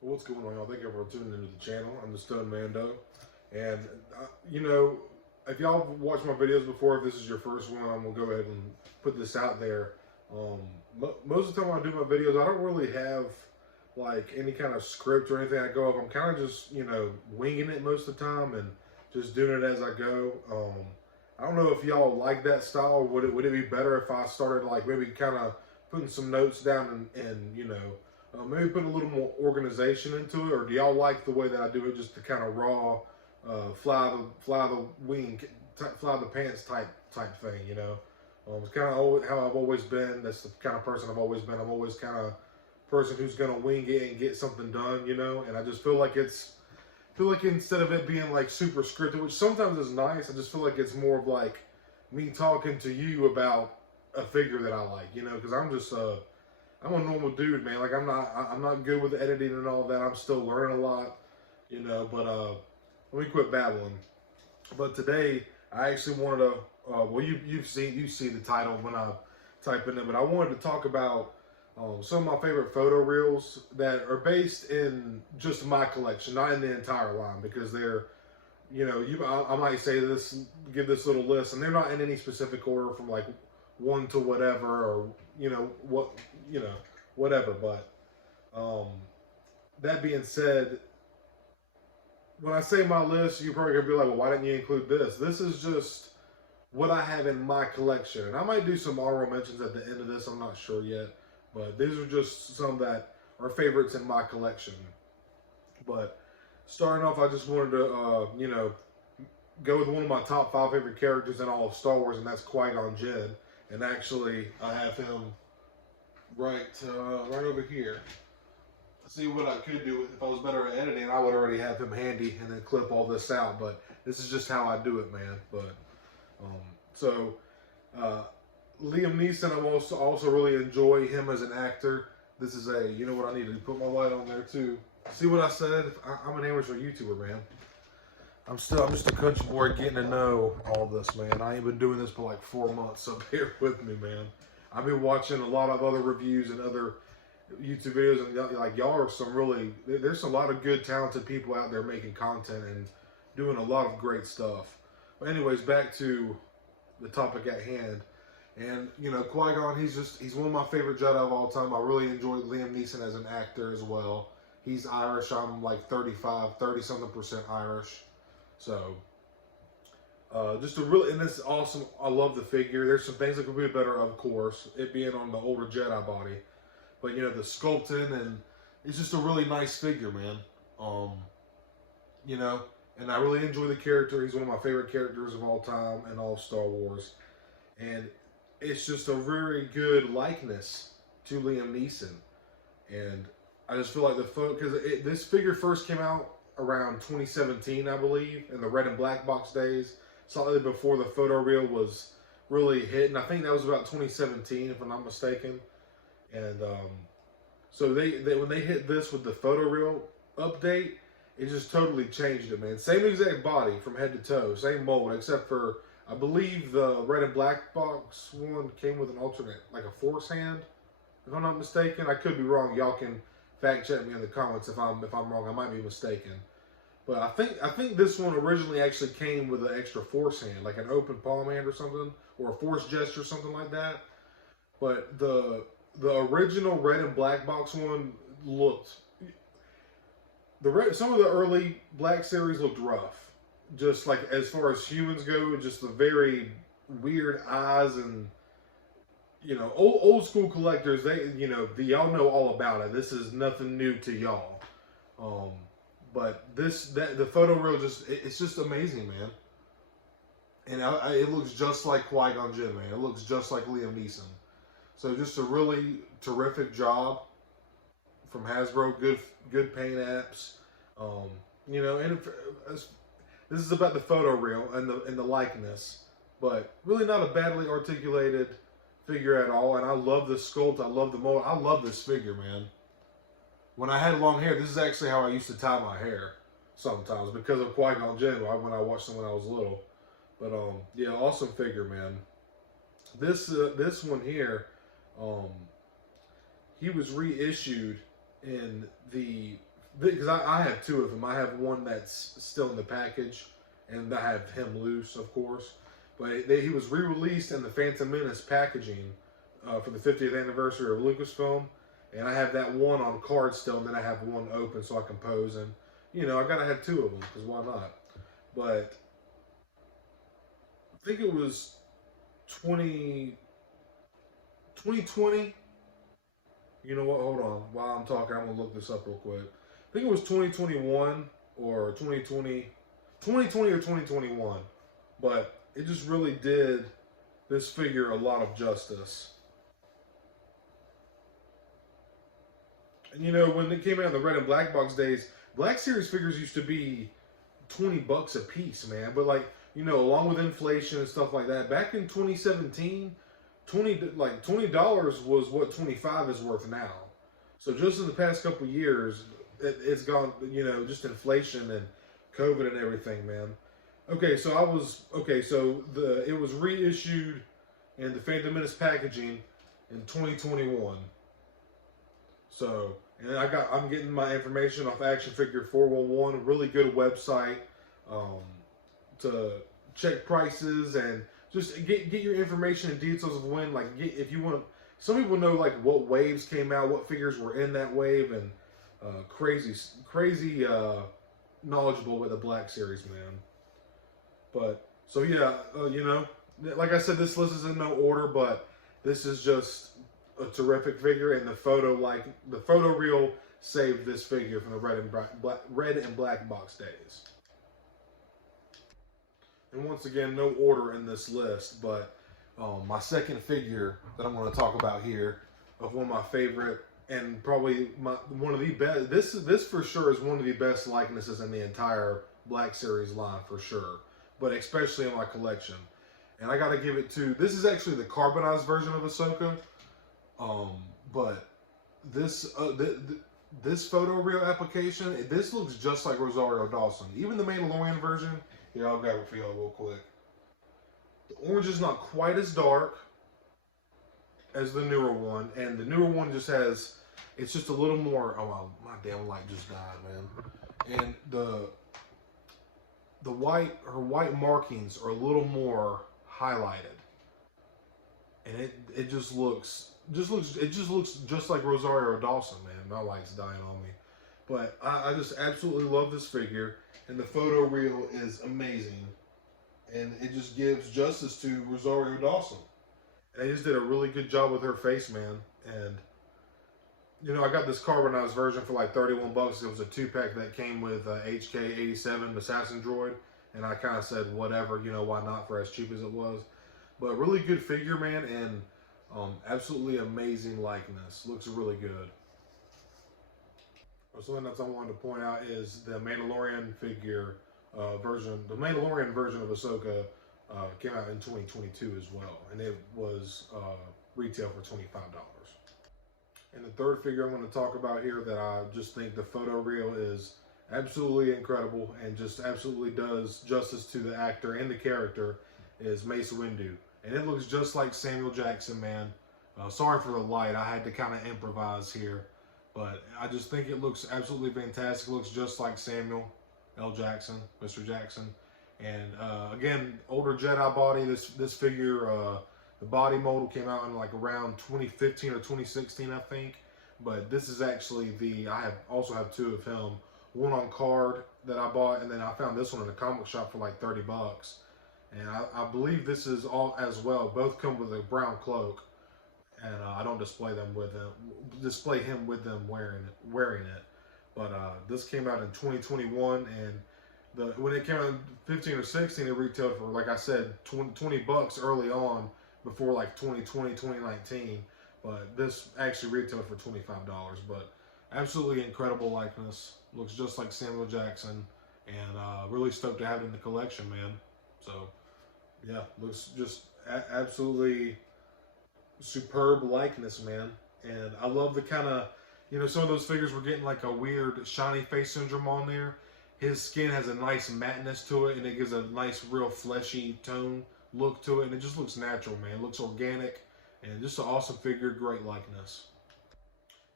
What's going on, y'all? Thank you for tuning into the channel. I'm the Stone Mando, and if y'all watched my videos before, if this is your first one, I'm gonna go ahead and put this out there. Um, Most of the time when I do my videos, I don't really have like any kind of script or anything I go off. I'm kind of just winging it most of the time and just doing it as I go. I don't know if y'all like that style. Would it be better if I started like maybe kind of putting some notes down and maybe put a little more organization into it, or do y'all like the way that I do it, just the kind of raw, fly the wing, fly the pants type thing? It's kind of how I've always been. That's the kind of person I've always been. I'm always kind of person who's gonna wing it and get something done, And I just feel like instead of it being like super scripted, which sometimes is nice, I just feel like it's more of like me talking to you about a figure that I like, because I'm a normal dude, man. Like I'm not good with editing and all that. I'm still learning a lot, But let me quit babbling. But today I actually wanted to. Well, you see the title when I type in it, but I wanted to talk about some of my favorite photo reels that are based in just my collection, not in the entire line, because they're, I might say this, give this little list, and they're not in any specific order from like one to whatever, or whatever. But that being said, when I say my list, you're probably gonna be like, well, why didn't you include this? This is just what I have in my collection, and I might do some honorable mentions at the end of this. I'm not sure yet, but these are just some that are favorites in my collection. But starting off, I just wanted to, go with one of my top 5 favorite characters in all of Star Wars, and that's Qui-Gon Jinn. And actually, I have him right over here. See what I could do if I was better at editing. I would already have him handy and then clip all this out. But this is just how I do it, man. But Liam Neeson, I also really enjoy him as an actor. This is you know what I need to do? Put my light on there too. See what I said? I'm an amateur YouTuber, man. I'm just a country boy getting to know all this, man. I ain't been doing this for like 4 months, so bear with me, man. I've been watching a lot of other reviews and other YouTube videos, and like y'all are there's a lot of good, talented people out there making content and doing a lot of great stuff. But anyways, back to the topic at hand. And, Qui-Gon, he's one of my favorite Jedi of all time. I really enjoy Liam Neeson as an actor as well. He's Irish. I'm like 30-something% Irish. So, just and it's awesome. I love the figure. There's some things that could be better, of course, it being on the older Jedi body. But, the sculpting, and it's just a really nice figure, man. And I really enjoy the character. He's one of my favorite characters of all time in all of Star Wars. And it's just a very good likeness to Liam Neeson. And I just feel like because this figure first came out around 2017, I believe, in the red and black box days, slightly before the photo reel was really hitting. I think that was about 2017, if I'm not mistaken. And so they when they hit this with the photo reel update, it just totally changed it, man. Same exact body from head to toe, same mold, except for I believe the red and black box one came with an alternate, like a force hand, if I'm not mistaken. I could be wrong. Y'all can fact check me in the comments if I'm wrong. I might be mistaken. But I think this one originally actually came with an extra force hand, like an open palm hand or something, or a force gesture, something like that. But the original red and black box one looked some of the early Black series looked rough. Just like as far as humans go, just the very weird eyes, and old school collectors, y'all know all about it. This is nothing new to y'all. But the photo reel it's just amazing, man. And it looks just like Qui-Gon Jinn, man. It looks just like Liam Neeson. So just a really terrific job from Hasbro. Good paint apps. This is about the photo reel and the likeness, but really not a badly articulated figure at all. And I love the sculpt. I love the mold. I love this figure, man. When I had long hair, this is actually how I used to tie my hair sometimes, because of Qui-Gon Jinn when I watched him when I was little. But yeah, awesome figure, man. This one here, he was reissued in the because I have two of them. I have one that's still in the package, and I have him loose, of course. But he was re-released in the Phantom Menace packaging for the 50th anniversary of Lucasfilm, and I have that one on card still, and then I have one open so I can pose. And you know, I gotta have two of them because why not? But I think it was 2020. You know what? Hold on. While I'm talking, I'm gonna look this up real quick. I think it was 2021 or 2020 or 2021. But it just really did this figure a lot of justice. And you know, when it came out in the red and black box days, Black Series figures used to be $20 a piece, man. But like, you know, along with inflation and stuff like that, back in 2017, $20 was what 25 is worth now. So just in the past couple years, it's gone. You know, just inflation and COVID and everything, man. Okay, so it was reissued in the Phantom Menace packaging in 2021. So, and I'm getting my information off Action Figure 411, a really good website to check prices and just get your information and details of when, like, if you want to. Some people know like what waves came out, what figures were in that wave, and crazy knowledgeable with the Black Series, man. But so yeah, you know, like I said, this list is in no order, but this is just a terrific figure, and the photo reel saved this figure from the red and black box days. And once again, no order in this list, but my second figure that I'm going to talk about here, of one of my favorite and probably one of the best. This for sure is one of the best likenesses in the entire Black Series line for sure, but especially in my collection. And I got to give it to, this is actually the carbonized version of Ahsoka, but this this photo reel application, this looks just like Rosario Dawson. Even the Mandalorian version, here, I'll grab it for y'all real quick. The orange is not quite as dark as the newer one, and the newer one just has, it's just a little more, oh, my damn light just died, man. And her white markings are a little more highlighted. And it just looks just like Rosario Dawson, man. My light's dying on me. But I just absolutely love this figure, and the photo reel is amazing. And it just gives justice to Rosario Dawson. And they just did a really good job with her face, man. And, you know, I got this carbonized version for like 31 bucks. It was a 2-pack that came with HK-87 Assassin Droid. And I kind of said, whatever, you know, why not, for as cheap as it was. But really good figure, man, and absolutely amazing likeness. Looks really good. Something else I wanted to point out is the Mandalorian figure version. The Mandalorian version of Ahsoka came out in 2022 as well, and it was retail for $25. And the third figure I'm going to talk about here that I just think the photo reel is absolutely incredible and just absolutely does justice to the actor and the character is Mace Windu. And it looks just like Samuel Jackson, man. Sorry for the light. I had to kind of improvise here. But I just think it looks absolutely fantastic. It looks just like Samuel L. Jackson, Mr. Jackson. And again, older Jedi body. This figure, the body mold came out in like around 2015 or 2016, I think. But this is actually I also have two of him. One on card that I bought, and then I found this one in a comic shop for like 30 bucks. And I believe this is all as well. Both come with a brown cloak, and I don't display him with them wearing it. But this came out in 2021, and when it came out in 15 or 16, it retailed for, like I said, 20 bucks early on before like 2020, 2019. But this actually retailed for $25. But absolutely incredible likeness. Looks just like Samuel Jackson, and really stoked to have it in the collection, man. So, yeah, looks just absolutely superb likeness, man. And I love the kind of, you know, some of those figures were getting like a weird shiny face syndrome on there. His skin has a nice matteness to it, and it gives a nice, real fleshy tone look to it, and it just looks natural, man. It looks organic, and just an awesome figure, great likeness.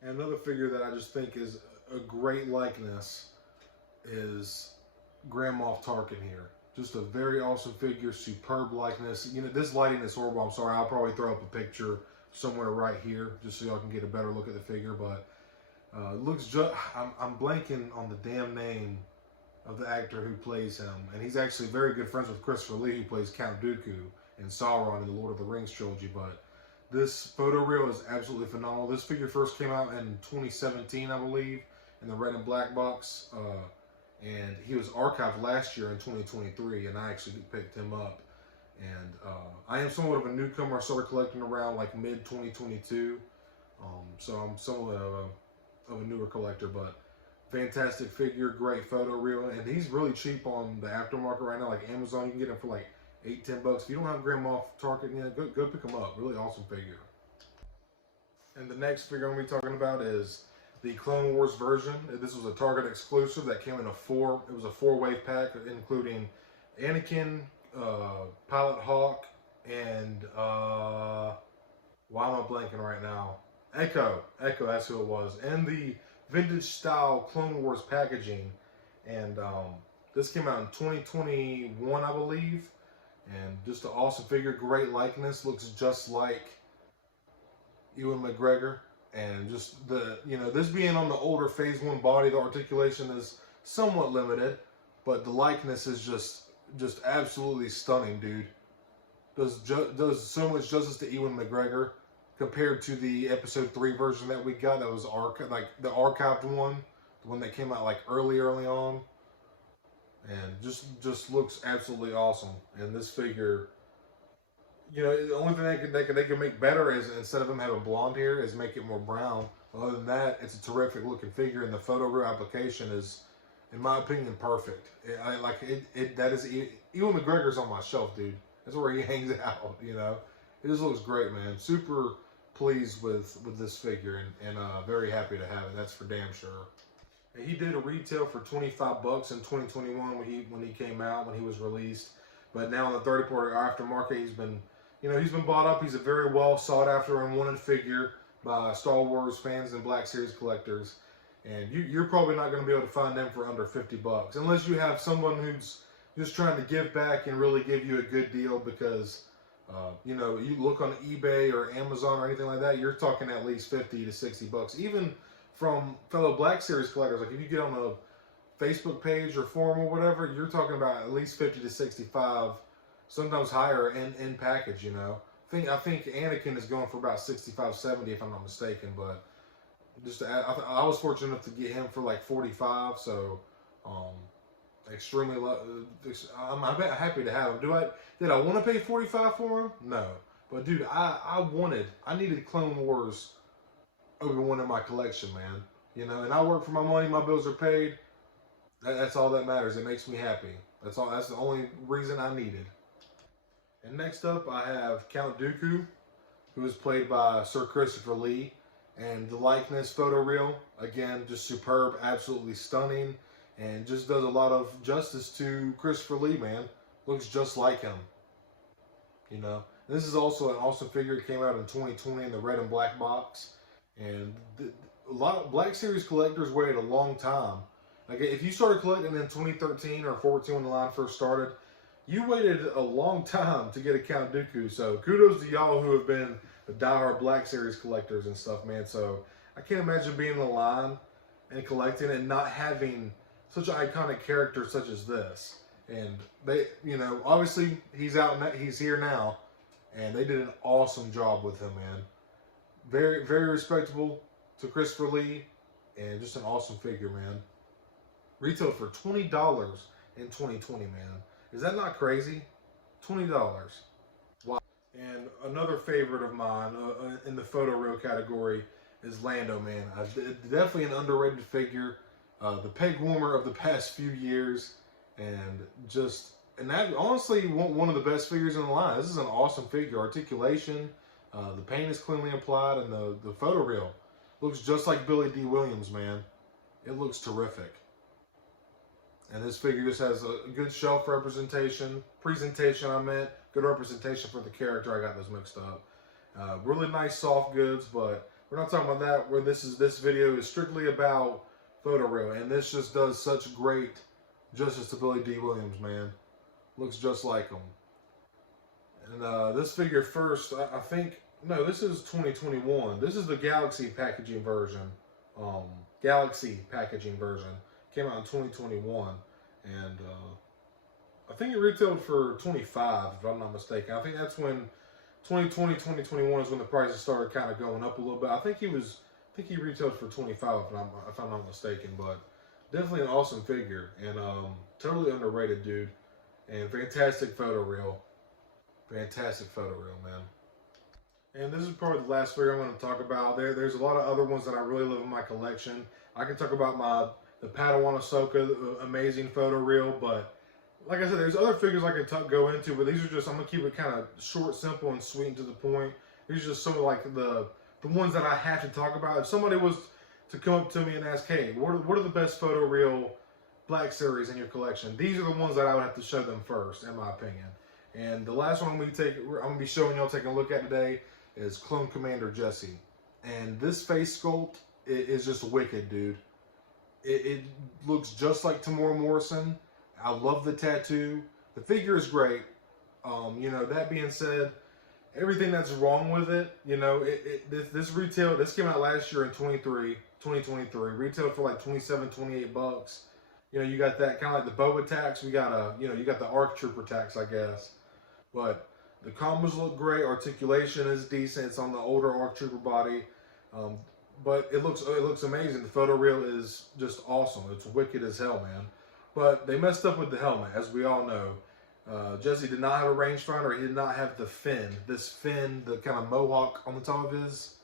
And another figure that I just think is a great likeness is Grand Moff Tarkin here. Just a very awesome figure, superb likeness. You know, this lighting is horrible. I'm sorry. I'll probably throw up a picture somewhere right here just so y'all can get a better look at the figure. But it looks just, I'm blanking on the damn name of the actor who plays him. And he's actually very good friends with Christopher Lee, who plays Count Dooku and Sauron in the Lord of the Rings trilogy. But this photo reel is absolutely phenomenal. This figure first came out in 2017, I believe, in the red and black box. And he was archived last year in 2023, and I actually picked him up. And I am somewhat of a newcomer. I started collecting around like mid-2022. So I'm somewhat of a newer collector, but fantastic figure, great photo reel. And he's really cheap on the aftermarket right now. Like Amazon, you can get him for like $8-10. If you don't have Grand Moff Tarkin yet, go pick him up. Really awesome figure. And the next figure I'm going to be talking about is the Clone Wars version. This was a Target exclusive that came in it was a 4-wave pack, including Anakin, Pilot Hawk, and why am I blanking right now? Echo, that's who it was. And the vintage style Clone Wars packaging. And this came out in 2021, I believe. And just an awesome figure, great likeness, looks just like Ewan McGregor. And just this being on the older Phase 1 body, the articulation is somewhat limited, but the likeness is just absolutely stunning, dude. Does so much justice to Ewan McGregor compared to the Episode 3 version that we got. That was like the archived one, the one that came out like early on, and just looks absolutely awesome. And this figure, you know, the only thing they can make better is, instead of him having blonde hair, is make it more brown. Other than that, it's a terrific looking figure, and the photo real application is, in my opinion, perfect. That is Ewan McGregor's on my shelf, dude. That's where he hangs out. You know, it just looks great, man. Super pleased with this figure, and very happy to have it. That's for damn sure. And he did a retail for $25 in 2021 when he came out, when he was released. But now in the third-party aftermarket, he's been bought up. He's a very well sought after and wanted figure by Star Wars fans and Black Series collectors. And you're probably not going to be able to find them for under $50, unless you have someone who's just trying to give back and really give you a good deal. Because you know, you look on eBay or Amazon or anything like that, you're talking at least $50 to $60. Even from fellow Black Series collectors, like if you get on a Facebook page or forum or whatever, you're talking about at least 50 to 65. Sometimes higher in package, you know. I think Anakin is going for about 65, 70 if I'm not mistaken. But just I was fortunate enough to get him for like 45, so extremely. I'm happy to have him. Did I want to pay 45 for him? No, but dude, I needed Clone Wars Obi-Wan in my collection, man. You know, and I work for my money. My bills are paid. That's all that matters. It makes me happy. That's all. That's the only reason I needed. And next up, I have Count Dooku, who is played by Sir Christopher Lee. And the likeness photo reel, again, just superb, absolutely stunning, and just does a lot of justice to Christopher Lee, man. Looks just like him, you know. And this is also an awesome figure. It came out in 2020 in the red and black box. And a lot of Black Series collectors waited a long time. Like, if you started collecting in 2013 or 14 when the line first started, you waited a long time to get a Count Dooku. So kudos to y'all who have been the diehard Black Series collectors and stuff, man. So I can't imagine being in the line and collecting and not having such an iconic character such as this. And they, you know, obviously he's here now, and they did an awesome job with him, man. Very, very respectable to Christopher Lee, and just an awesome figure, man. Retail for $20 in 2020, man. Is that not crazy? $20. Wow. And another favorite of mine in the photo reel category is Lando, man. Definitely an underrated figure. The peg warmer of the past few years. And that honestly one of the best figures in the line. This is an awesome figure. Articulation. The paint is cleanly applied, and the photo reel looks just like Billy D. Williams, man. It looks terrific. And this figure just has a good shelf representation, good representation for the character. I got those mixed up. Really nice soft goods, but we're not talking about that. This video is strictly about photo reel, and this just does such great justice to Billy D. Williams, man. Looks just like him. And this figure first, I think, no, this is 2021. This is the Galaxy packaging version. Galaxy packaging version. Came out in 2021. And I think it retailed for 25, if I'm not mistaken. I think that's when 2020, 2021 is when the prices started kind of going up a little bit. I think he retailed for 25, if I'm not mistaken. But definitely an awesome figure. And totally underrated, dude. And fantastic photo reel. Fantastic photo reel, man. And this is probably the last figure I'm going to talk about. There's a lot of other ones that I really love in my collection. I can talk about the Padawan Ahsoka, amazing photo reel, but like I said, there's other figures I could go into, but these are just, I'm going to keep it kind of short, simple, and sweet and to the point. These are just some of like the ones that I have to talk about. If somebody was to come up to me and ask, hey, what are the best photo reel Black Series in your collection? These are the ones that I would have to show them first, in my opinion. And the last one I'm going to be showing y'all, taking a look at today, is Clone Commander Jesse. And this face sculpt is just wicked, dude. It looks just like Tamora Morrison. I love the tattoo. The figure is great. You know, that being said, everything that's wrong with it, you know, this came out last year in 2023, retailed for like 27, 28 bucks. You know, you got that kind of like the Boba tax. You got the ARC Trooper tax, I guess. But the combos look great. Articulation is decent. It's on the older ARC Trooper body. But it looks amazing. The photo reel is just awesome. It's wicked as hell, man. But they messed up with the helmet, as we all know. Jesse did not have a rangefinder. He did not have the fin. This fin, the kind of mohawk on the top of his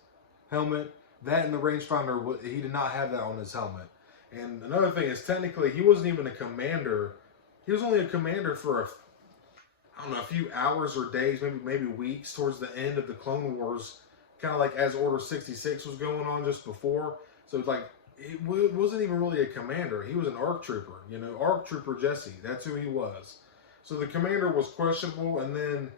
helmet, that and the rangefinder, he did not have that on his helmet. And another thing is, technically, he wasn't even a commander. He was only a commander for a few hours or days, maybe weeks, towards the end of the Clone Wars, kind of like as Order 66 was going on just before. So it's like, it wasn't even really a commander. He was an ARC Trooper, you know, ARC Trooper Jesse. That's who he was. So the commander was questionable, and then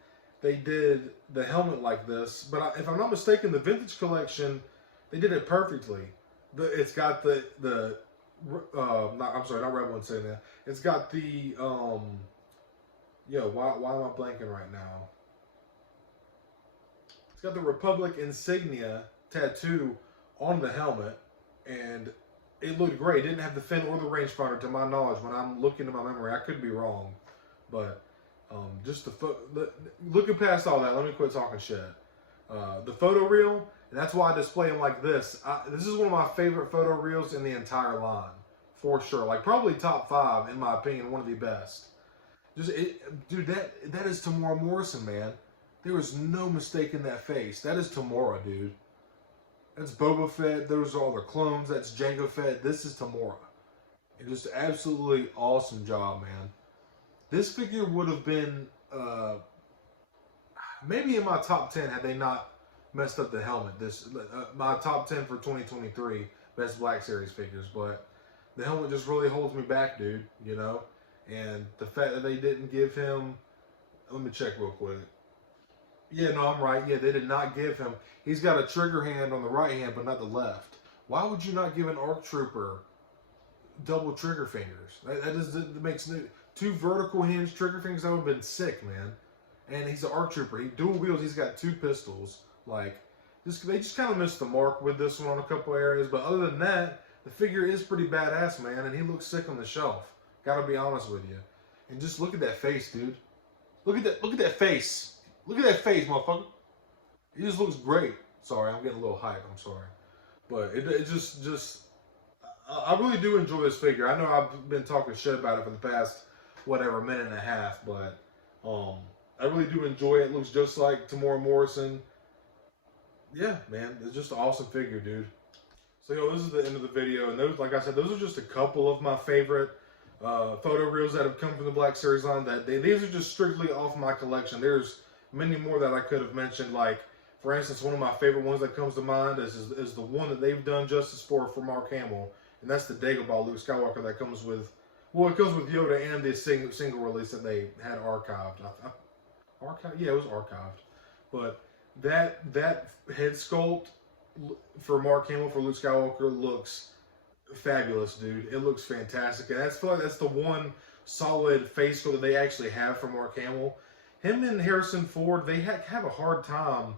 they did the helmet like this. But if I'm not mistaken, the Vintage Collection, they did it perfectly. It's got I'm sorry, not Rebel saying that. It's got the, why am I blanking right now? It's got the Republic insignia tattoo on the helmet, and it looked great. It didn't have the fin or the rangefinder, to my knowledge. When I'm looking at my memory, I could be wrong, but just looking past all that, let me quit talking shit. The photo reel, and that's why I display them like this. This is one of my favorite photo reels in the entire line, for sure. Like probably top 5 in my opinion, one of the best. Dude, that is Tamora Morrison, man. There was no mistake in that face. That is Tamora, dude. That's Boba Fett. Those are all the clones. That's Jango Fett. This is Tamora. And just absolutely awesome job, man. This figure would have been maybe in my top 10 had they not messed up the helmet. My top 10 for 2023 best Black Series figures, but the helmet just really holds me back, dude. You know, and the fact that they didn't give him. Let me check real quick. Yeah, no, I'm right. Yeah, they did not give him. He's got a trigger hand on the right hand, but not the left. Why would you not give an ARC Trooper double trigger fingers? That makes no. 2 vertical hinge trigger fingers, that would have been sick, man. And he's an ARC Trooper. He dual wields. He's got 2 pistols. Like, they just kind of missed the mark with this one on a couple areas. But other than that, the figure is pretty badass, man. And he looks sick on the shelf. Gotta be honest with you. And just look at that face, dude. Look at that face. Look at that face, motherfucker. He just looks great. Sorry, I'm getting a little hype. I'm sorry. But it just... I really do enjoy this figure. I know I've been talking shit about it for the past, whatever, minute and a half. But I really do enjoy it. It looks just like Tamora Morrison. Yeah, man. It's just an awesome figure, dude. So, this is the end of the video. And those, like I said, those are just a couple of my favorite photo reels that have come from the Black Series line. These are just strictly off my collection. There's many more that I could have mentioned. Like, for instance, one of my favorite ones that comes to mind is the one that they've done justice for Mark Hamill. And that's the Dagobah Luke Skywalker that comes with, well, it comes with Yoda and the single release that they had archived. Yeah, it was archived. But that head sculpt for Mark Hamill for Luke Skywalker looks fabulous, dude. It looks fantastic, and I feel like that's the one solid face sculpt that they actually have for Mark Hamill. Him and Harrison Ford, they have a hard time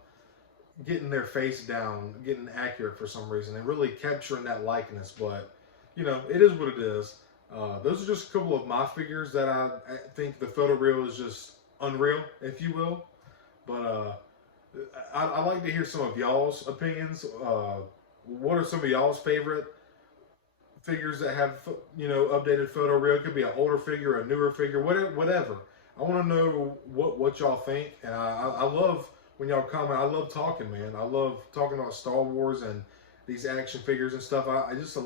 getting their face down, getting accurate for some reason, and really capturing that likeness. But you know, it is what it is. Those are just a couple of my figures that I think the photo reel is just unreal, if you will. But I like to hear some of y'all's opinions. What are some of y'all's favorite figures that have, you know, updated photo reel? It could be an older figure, a newer figure, whatever. I want to know what y'all think, and I love when y'all comment. I love talking, man. I love talking about Star Wars and these action figures and stuff. I just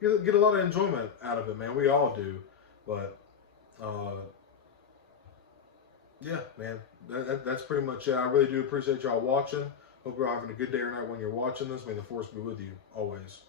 get a lot of enjoyment out of it, man. We all do. But yeah, man, that's pretty much it. I really do appreciate y'all watching. Hope you're having a good day or night when you're watching this. May the force be with you always.